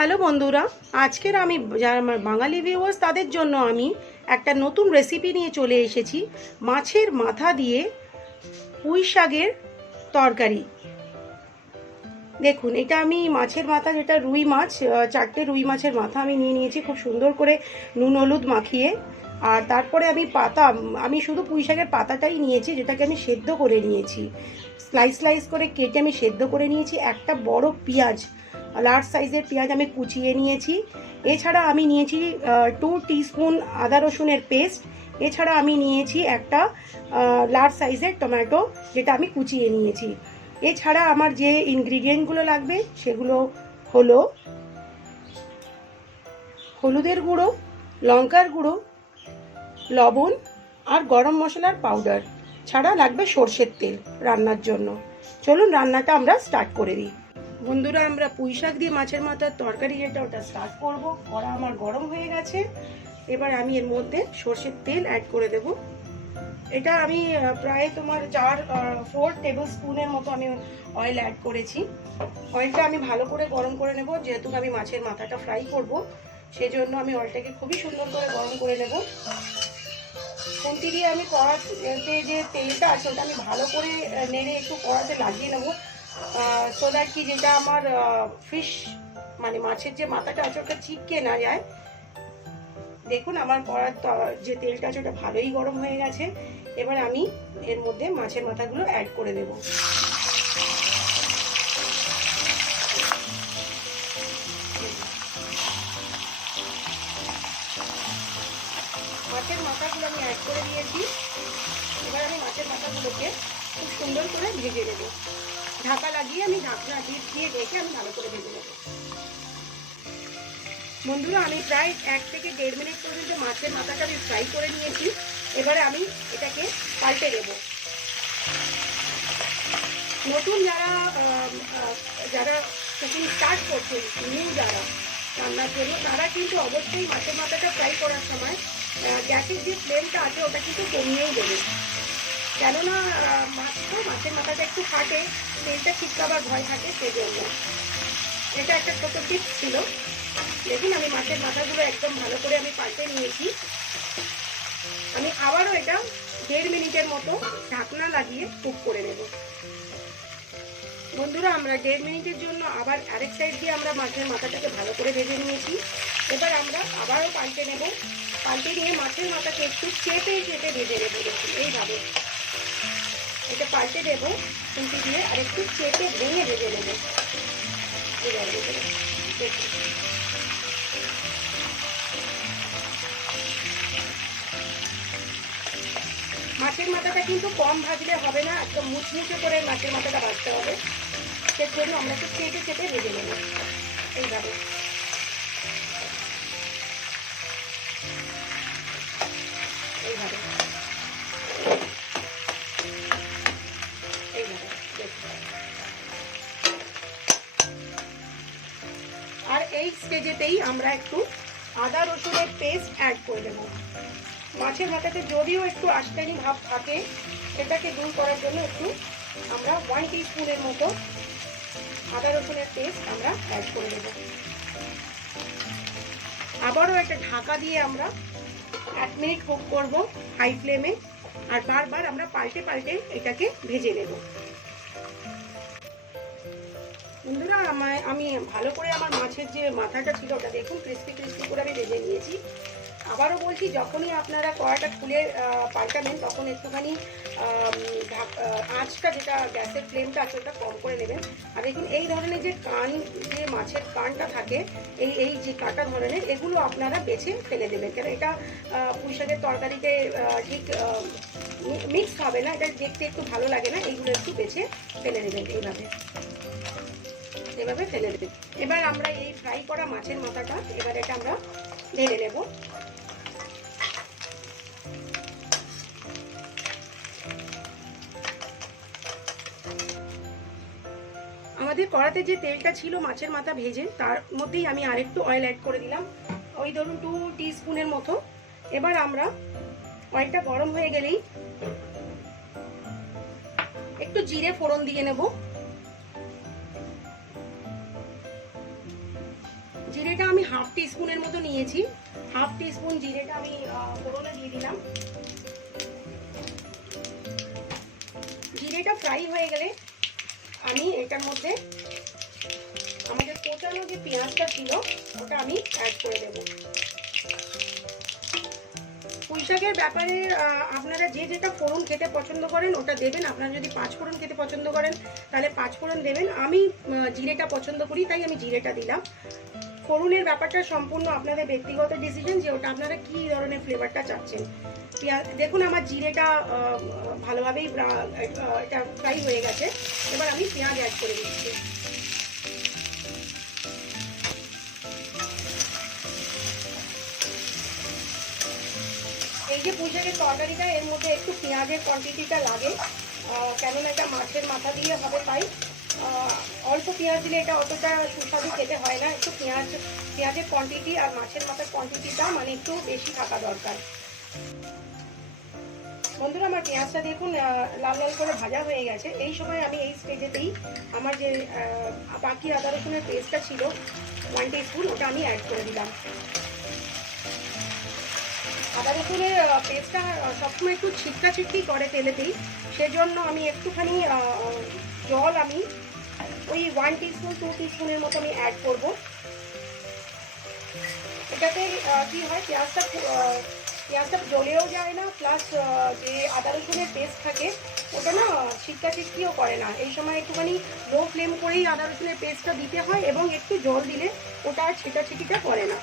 Hello বন্ধুরা, আজকের আমি যারা আমার বাঙালি ভিউয়ার্স তাদের জন্য আমি একটা নতুন রেসিপি নিয়ে চলে এসেছি। মাছের মাথা দিয়ে পুঁই শাকের তরকারি। দেখুন, এটা আমি মাছের মাথা, যেটা রুই মাছ, 4টে রুই মাছের মাথা আমি নিয়ে নিয়েছি খুব সুন্দর করে নুন হলুদ মাখিয়ে। আর তারপরে আমি শুধু পুঁই শাকের পাতাটাই নিয়েছি, যেটাকে আমি সেদ্ধ করে নিয়েছি। স্লাইস স্লাইস করে কেটে আমি সেদ্ধ করে নিয়েছি। একটা বড় পেঁয়াজ, লার্জ সাইজের পেঁয়াজ আমি কুচিয়ে নিয়েছি। এছাড়া আমি নিয়েছি 2 টিস্পুন আদা রসুনের পেস্ট। এছাড়া আমি নিয়েছি একটা লার্জ সাইজের টমেটো, যেটা আমি কুচিয়ে নিয়েছি। এছাড়া আমার যে ইনগ্রিডিয়েন্টগুলো লাগবে সেগুলো হলো হলুদের গুঁড়ো, লঙ্কার গুঁড়ো, লবণ আর গরম মশলার পাউডার। ছাড়া লাগবে সর্ষের তেল রান্নার জন্য। চলুন রান্নাটা আমরা স্টার্ট করে দিই। বন্ধুরা, আমরা পুঁই শাক দিয়ে মাছের মাথার তরকারি যেটা ওটা স্টার্ট করব। কড়া আমার গরম হয়ে গেছে। এবার আমি এর মধ্যে সর্ষের তেল অ্যাড করে দেব। এটা আমি প্রায় 4 টেবিল স্পুনের মতো আমি অয়েল অ্যাড করেছি। অয়েলটা আমি ভালো করে গরম করে নেব, যেহেতু আমি মাছের মাথাটা ফ্রাই করব। সেই জন্য আমি অয়েলটাকে খুবই সুন্দর করে গরম করে নেব। খুন্তি দিয়ে আমি কড়াতে যে তেলটা আছে ওটা আমি ভালো করে নেড়ে একটু কড়াতে লাগিয়ে নেব, সো দ্যাট কি যেটা আমার ফিশ মানে মাছের যে মাথাটা আছে ওটা চিপকে না যায়। দেখুন, আমার কড়ার যে তেলটা আছে ওটা ভালোই গরম হয়ে গেছে। এবার আমি এর মধ্যে মাছের মাথাগুলো অ্যাড করে দেব। মাছের মাথাগুলো আমি অ্যাড করে দিয়েছি। এবার আমি মাছের মাথাগুলোকে খুব সুন্দর করে ভেজে দেবো। ঢাকা লাগিয়ে আমি ঢাকনা দিয়ে রেখে আমি ভালো করে ভেজে নেব। বন্ধুরা, আমি প্রায় 1 থেকে 1.5 মিনিট পর্যন্ত মাছের মাথাটা আমি ফ্রাই করে নিয়েছি। এবারে আমি এটাকে পাল্টে দেব। নতুন যারা কুকিং স্টার্ট করছে, নিউ যারা রান্নার জন্য, তারা কিন্তু অবশ্যই মাছের মাথাটা ফ্রাই করার সময় গ্যাসের যে ফ্লেমটা আছে ওটা কিন্তু কমিয়েই দেবে। কেননা মাছের মাথাটা একটু ফাটে, তেলটা ছিটকাবার ভয় থাকে, সেজন্য এটা একটা ছোট টিপস ছিল। দেখুন, আমি মাছের মাথাগুলো একদম ভালো করে আমি পাল্টে নিয়েছি। আমি আবারও এটা 1.5 মিনিটের মতো ঢাকনা লাগিয়ে কুক করে নেব। বন্ধুরা, আমরা 1.5 মিনিটের জন্য আবার আরেক সাইড দিয়ে আমরা মাছের মাথাটাকে ভালো করে ভেজে নিয়েছি। এবার আমরা আবারও পাল্টে নেব। পাল্টে নিয়ে মাছের মাথাকে একটু চেপে চেপে ভেজে নেব। দেখুন, এইভাবে এটা পাল্টে দেবো খুন্তি দিয়ে, আর একটু চেপে ভেঙে ভেজে নেব। এইভাবে দেখুন, মাছের মাথাটা কিন্তু কম ভাজলে হবে না, একদম মুচমুচে করে মাছের মাথাটা ভাজতে হবে। সের জন্য আমরা একটু চেপে চেপে ভেজে নেব। এইভাবে এইভাবে এইভাবে আর এই স্টেজেতেই আমরা একটু আদা রসুনের পেস্ট অ্যাড করে দেবো। মাছের মাথাতে যদিও একটু আঁশটানি ভাব থাকে, সেটাকে দূর করার জন্য একটু আমরা 1 টিস্পুনের মতো আদা রসুনের পেস্ট আমরা অ্যাড করে দেব। আবারও একটা ঢাকা দিয়ে আমরা 1 মিনিট কুক করব হাই ফ্লেমে, আর বারবার আমরা পাল্টে পাল্টে এটাকে ভেজে নেব। বন্ধুরা, আমি ভালো করে আমার মাছের যে মাথাটা ছিল ওটা দেখুন ক্রিস্পি ক্রিস্পি করে আমি ভেজে নিয়েছি। আবারও বলছি, যখনই আপনারা কড়াটা খুলে পাল্টাবেন তখন একটুখানি আঁচটা, যেটা গ্যাসের ফ্লেমটা আছে ওটা কম করে নেবেন। আর দেখুন, এই ধরনের যে যে মাছের কানটা থাকে, এই যে কাটা ধরনের, এগুলো আপনারা বেছে ফেলে দেবেন। কেন এটা পুঁই শাকের তরকারিতে ঠিক মিক্স হবে না, এটা দেখতে একটু ভালো লাগে না। এইগুলো একটু বেছে ফেলে দেবেন, এভাবে ফেলে দেবেন। এবার আমরা এই ফ্রাই করা মাছের মাথাটা এবার এটা আমরা ঢেলে নেব। আমাদের কড়াতে যে তেলটা ছিল মাছের মাথা ভেজে, তার মধ্যেই আমি আরেকটু অয়েল অ্যাড করে দিলাম, ওই ধরুন 2 টিস্পুনের মতো। এবার আমরা অয়েলটা গরম হয়ে গেলেই একটু জিরে ফোড়ন দিয়ে নেব। জিরেটা আমি হাফ টি স্পুনের মতো নিয়েছি। হাফ টি স্পুন জিরেটা আমি ফোড়নে দিয়ে দিলাম। জিরেটা ফ্রাই হয়ে গেলে আমি এটার মধ্যে আমাদের কোচানো যে পেঁয়াজটা ছিল ওটা আমি অ্যাড করে দেবো। পুঁই শাকের ব্যাপারে আপনারা যে যেটা ফোড়ন খেতে পছন্দ করেন ওটা দেবেন। আপনারা যদি 5 ফোড়ন খেতে পছন্দ করেন তাহলে 5 ফোড়ন দেবেন। আমি জিরেটা পছন্দ করি তাই আমি জিরেটা দিলাম। ফোড়নের ব্যাপারটা সম্পূর্ণ আপনাদের ব্যক্তিগত ডিসিশন, যে ওটা আপনারা কী ধরনের ফ্লেভারটা চাচ্ছেন। পেঁয়াজ দেখুন আমার জিরেটা ভালোভাবেই এটা ফ্রাই হয়ে গেছে। এবার আমি পেঁয়াজ অ্যাড করে দিচ্ছি। এই যে পুঁই শাকের তরকারিটা, এর মধ্যে একটু পেঁয়াজের কোয়ান্টিটিটা লাগে, কেননা এটা মাছের মাথা দিয়ে হবে তাই অল্প পেঁয়াজ দিলে এটা অতটা সুস্বাদু খেতে হয় না। একটু পেঁয়াজের কোয়ান্টিটি আর মাছের মাথার কোয়ান্টিটিটা মানে একটু বেশি থাকা দরকার। বন্ধুরা আমার পেঁয়াজটা দেখুন লাল লাল করে ভাজা হয়ে গেছে। এই সময় আমি এই স্টেজেতেই আমার যে বাকি আদা রসুনের পেস্টটা ছিল 1 টিস্পুন, ওটা আমি অ্যাড করে দিলাম। আদা রসুনের পেস্টটা সবসময় একটু ছিটকা ছিটকি করে তেলেতেই, সেজন্য আমি একটুখানি জল আমি ওই 1 টিস্পুন 2 টিস্পুনের মতো আমি অ্যাড করব। এটাতে কি হয়, পেঁয়াজটা জ্বলেও যায় না, প্লাস যে আদা রসুনের পেস্ট থাকে ওটা না ছিটকা ছিটকিও করে না। এই সময় একটুখানি লো ফ্লেম করেই আদা রসুনের পেস্টটা দিতে হয় এবং একটু জল দিলে ওটা আর ছিটাছিটিটা করে না।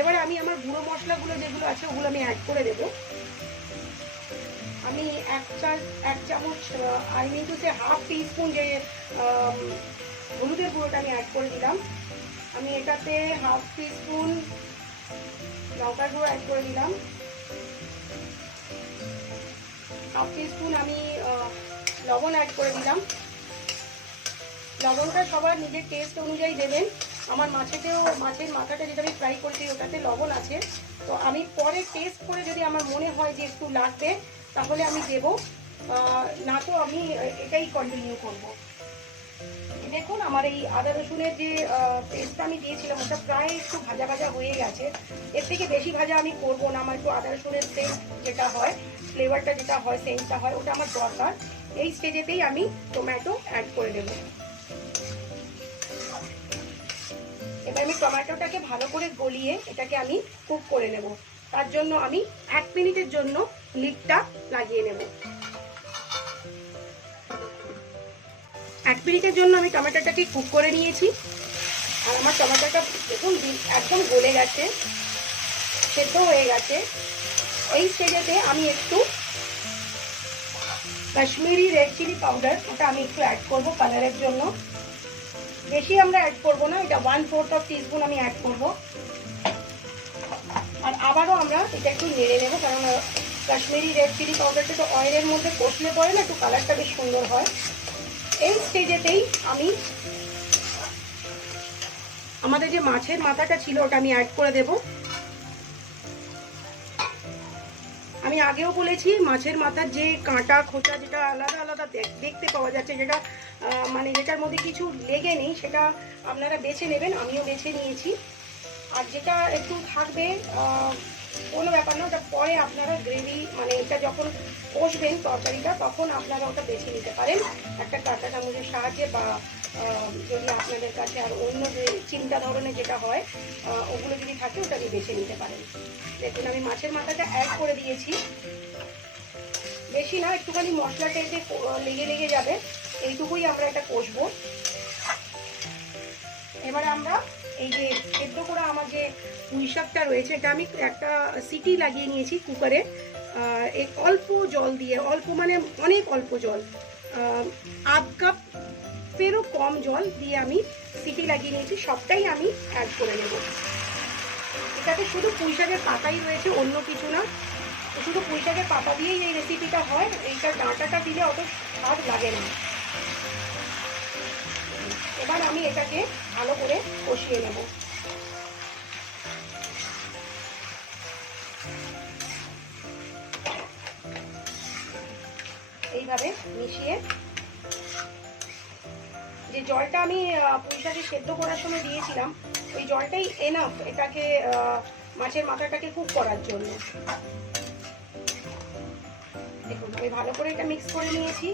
এবারে আমি আমার গুঁড়ো মশলাগুলো যেগুলো আছে ওগুলো আমি অ্যাড করে দেব। আমি এক চামচ I mean to say half teaspoon যে হলুদের গুঁড়োটা আমি অ্যাড করে দিলাম। আমি এটাতে হাফ টিস্পুন লঙ্কার গুঁড়ো অ্যাড করে দিলাম। হাফ টিস্পুন আমি লবণ অ্যাড করে দিলাম। লবণটা সবার নিজের টেস্ট অনুযায়ী দেবেন। আমার মাছের মাথাটা যেটা আমি ফ্রাই করেছি ওটাতে লবণ আছে, তো আমি পরে টেস্ট করে যদি আমার মনে হয় যে একটু লাগবে তাহলে আমি দেবো, না তো আমি এটাই কন্টিনিউ করব। দেখুন আমার এই আদা রসুনের যে পেস্টটা আমি দিয়েছিলাম ওটা প্রায় একটু ভাজা ভাজা হয়ে গেছে। এর থেকে বেশি ভাজা আমি করবো না। আমার একটু আদা রসুনের সেন্ট যেটা হয়, ফ্লেভারটা যেটা হয়, সেন্টটা হয়, ওটা আমার দরকার। এই স্টেজেতেই আমি টমেটো অ্যাড করে দেব। এবার আমি টমেটোটাকে ভালো করে গলিয়ে এটাকে আমি কুক করে নেব। তার জন্য আমি 1 মিনিটের জন্য লিডটা লাগিয়ে নেব। 1 মিনিটের জন্য আমি টমেটোটাকে কুক করে নিয়েছি। আর আমার টমেটোটা দেখুন একদম গলে গেছে, সেদ্ধ হয়ে গেছে। এই স্টেজেতে আমি একটু কাশ্মীরি রেড চিলি পাউডার ওটা আমি একটু অ্যাড করব কালারের জন্য। বেশি আমরা অ্যাড করব না, এটা 1/4 টিস্পুন আমি অ্যাড করব। আর আবারও আমরা এটা একটু নেড়ে নেব, কারণ কাশ্মীরি রেড চিলি পাউডারটা তো অয়েলের মধ্যে কষলে পরে না একটু কালারটা বেশ সুন্দর হয়। এই স্টেজেতেই আমি আমাদের যে মাছের মাথাটা ছিল ওটা আমি অ্যাড করে দেব। আমি আগেও বলেছি মাছের মাথার যে কাঁটা খোঁচা যেটা আলাদা আলাদা দেখতে পাওয়া যাচ্ছে, যেটা মানে যেটার মধ্যে কিছু লেগে নেই, সেটা আপনারা বেছে নেবেন। আমিও বেছে নিয়েছি। আর যেটা একটু থাকবে কোনো ব্যাপার না, ওটা পরে আপনারা গ্রেভি মানে এটা যখন কষবেন তরকারিটা তখন আপনারা ওটা বেছে নিতে পারেন একটা কাঁটা চামচের সাহায্যে, বা যদি আপনাদের কাছে আর অন্য যে চিন্তা ধরনের যেটা হয় ওগুলো যদি থাকে ওটা দিয়ে বেছে নিতে পারেন। দেখুন আমি মাছের মাথাটা অ্যাড করে দিয়েছি। বেশি না, একটুখানি মশলাটা এতে লেগে যাবে, এইটুকুই আমরা এটা কষবো। এবারে আমরা এই যে সেদ্ধ করা আমার যে পুঁই শাকটা রয়েছে এটা আমি একটা সিটি লাগিয়ে নিয়েছি কুকারে, এই অল্প জল দিয়ে, অল্প মানে অনেক অল্প জল, 1/2 কাপেরও কম জল দিয়ে আমি সিটি লাগিয়ে নিয়েছি। সবটাই আমি অ্যাড করে নেব। এটাতে শুধু পুঁই শাকের পাতাই রয়েছে, অন্য কিছু না। শুধু পুঁই শাকের পাতা দিয়েই এই রেসিপিটা হয়। এইটা ডাঁটাটা দিলে অত স্বাদ লাগে না। এবার আমি এটাকে ভালো করে কষিয়ে নেব। এইভাবে মিশিয়ে যে জলটা আমি পুঁই শাকে সেদ্ধ করার সময় দিয়েছিলাম, ওই জলটাই এনাফ এটাকে মাছের মাথাটাকে কুক করার জন্য। দেখুন আমি ভালো করে এটা মিক্স করে নিয়েছি।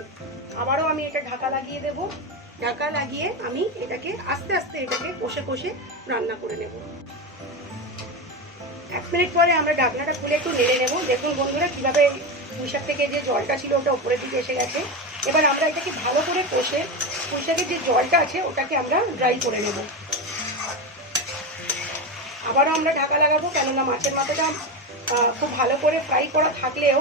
আবারও আমি এটা ঢাকা লাগিয়ে দেব। ঢাকা লাগিয়ে আমি এটাকে আস্তে আস্তে এটাকে কষে কষে রান্না করে নেব। 1 মিনিট পরে আমরা ঢাকনাটা খুলে একটু নেড়ে নেব। দেখুন বন্ধুরা কীভাবে পুঁই শাক থেকে যে জলটা ছিল ওটা উপরের দিকে এসে গেছে। এবার আমরা এটাকে ভালো করে কষে পুঁই শাকের যে জলটা আছে ওটাকে আমরা ড্রাই করে নেব। আবারও আমরা ঢাকা লাগাবো, কেননা মাছের মাথাটা খুব ভালো করে ফ্রাই করা থাকলেও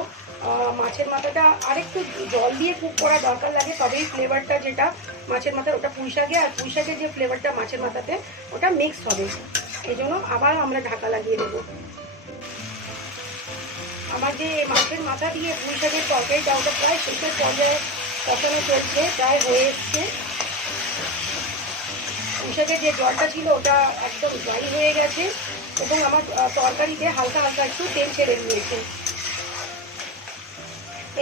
মাছের মাথাটা আরেকটু জল দিয়ে কুক করা দরকার লাগে, তবেই ফ্লেভারটা যেটা মাছের মাথার ওটা পুঁই শাকে আর পুঁই শাকের যে ফ্লেভারটা মাছের মাথাতে ওটা মিক্সড হবে। এই জন্য আবার আমরা ঢাকা লাগিয়ে দেব। আমার যে মাছের মাথা দিয়ে পুঁই শাকের তরকারিটা ওটা প্রায় শেষের পর্যায়ে কষানো চলছে, প্রায় হয়ে এসছে। পুঁই শাকের যে জলটা ছিল ওটা একদম ড্রাই হয়ে গেছে এবং আমার তরকারিতে হালকা হালকা একটু তেল ছেড়ে দিয়েছে।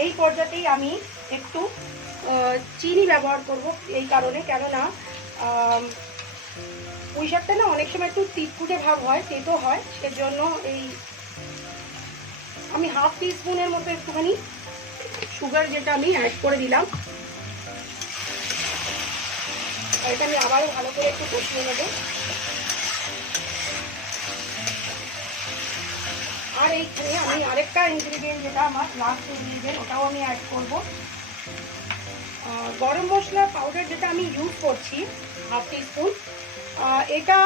এই পর্যাতেই আমি একটু চিনি ব্যবহার করব, এই কারণে কেননা পুঁই শাকটা না অনেক সময় একটু তিতকুটে ভাব হয়, তেতো হয়, সেজন্য এই আমি 1/2 টিস্পুনের মতো একটুখানি সুগার যেটা আমি অ্যাড করে দিলাম। এটা আমি আবারও ভালো করে একটু কষিয়ে নেব। আর এইখানে আমি আরেকটা ইনগ্রিডিয়েন্ট যেটা আমার লাস্ট ইনগ্রিডিয়েন্ট ওটাও আমি অ্যাড করব। গরম মশলা পাউডার যেটা আমি ইউজ করছি 1/2 টিস্পুন, এটা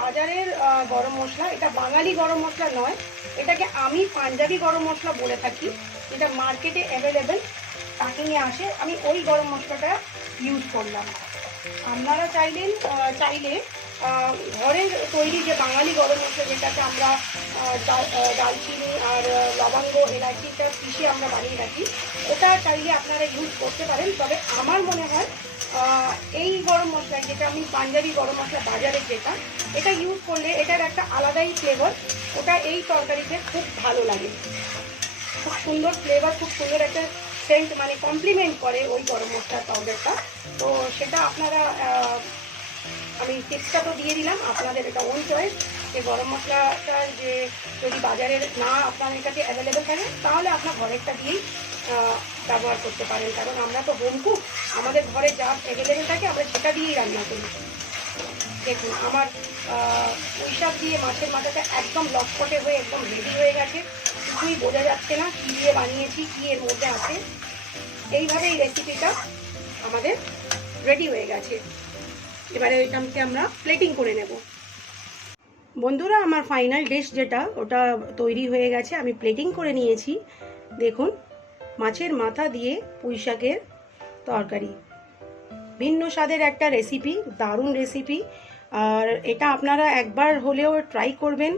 বাজারের গরম মশলা, এটা বাঙালি গরম মশলা নয়, এটাকে আমি পাঞ্জাবি গরম মশলা বলে থাকি, যেটা মার্কেটে অ্যাভেলেবেল প্যাকিংয়ে আসে। আমি ওই গরম মশলাটা ইউজ করলাম। আপনারা চাইলে ঘরের তৈরি যে বাঙালি গরম মশলা যেটাকে আমরা দালচিনি আর লবঙ্গ এলাচিটা পিষে আমরা বানিয়ে রাখি, ওটা চাইলে আপনারা ইউজ করতে পারেন। তবে আমার মনে হয় এই গরম মশলা যেটা আমি পাঞ্জাবি গরম মশলা বাজারের যেটা, এটা ইউজ করলে এটার একটা আলাদাই ফ্লেভার, ওটা এই তরকারিতে খুব ভালো লাগে, খুব সুন্দর ফ্লেভার, খুব সুন্দর একটা সেন্ট মানে কমপ্লিমেন্ট করে ওই গরম মশলার পাউডারটা। তো সেটা আপনারা আমি টিপসটা তো দিয়ে দিলাম, আপনাদের এটা ওন চয়েস যে গরম মশলাটা যে যদি বাজারের না আপনাদের কাছে অ্যাভেলেবেল থাকে তাহলে আপনার ঘরেরটা দিয়েই ব্যবহার করতে পারেন, কারণ আমরা তো হোম কুক, আমাদের ঘরে যা অ্যাভেলেবেল থাকে আমরা সেটা দিয়েই রান্না করি। দেখুন আমার পুঁই শাক দিয়ে মাছের মাথাটা একদম লটপটে হয়ে একদম রেডি হয়ে গেছে, কিছুই বোঝা যাচ্ছে না কী দিয়ে বানিয়েছি, কী এর মধ্যে আছে। এইভাবে এই রেসিপিটা আমাদের রেডি হয়ে গেছে। এবারে এটাকে আমরা প্লেটিং করে নেব। বন্ধুরা আমার ফাইনাল ডিশ যেটা ওটা তৈরি হয়ে গেছে, আমি প্লেটিং করে নিয়েছি। দেখুন মাছের মাথা দিয়ে পুঁই শাকের তরকারি, ভিন্ন স্বাদের একটা রেসিপি, দারুণ রেসিপি। আর এটা আপনারা একবার হলেও ট্রাই করবেন।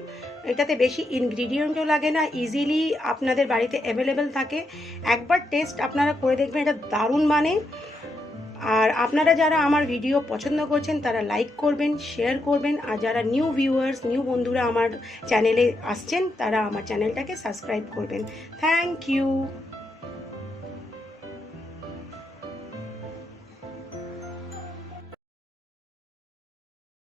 এটাতে বেশি ইনগ্রিডিয়েন্টও লাগে না, ইজিলি আপনাদের বাড়িতে অ্যাভেলেবেল থাকে। একবার টেস্ট আপনারা করে দেখবেন, এটা দারুণ মানে। আর আপনারা যারা আমার ভিডিও পছন্দ করছেন তারা লাইক করবেন, শেয়ার করবেন, আর যারা নিউ ভিউয়ার্স, নিউ বন্ধুরা আমার চ্যানেলে আসছেন তারা আমার চ্যানেলটাকে সাবস্ক্রাইব করবেন। Thank you.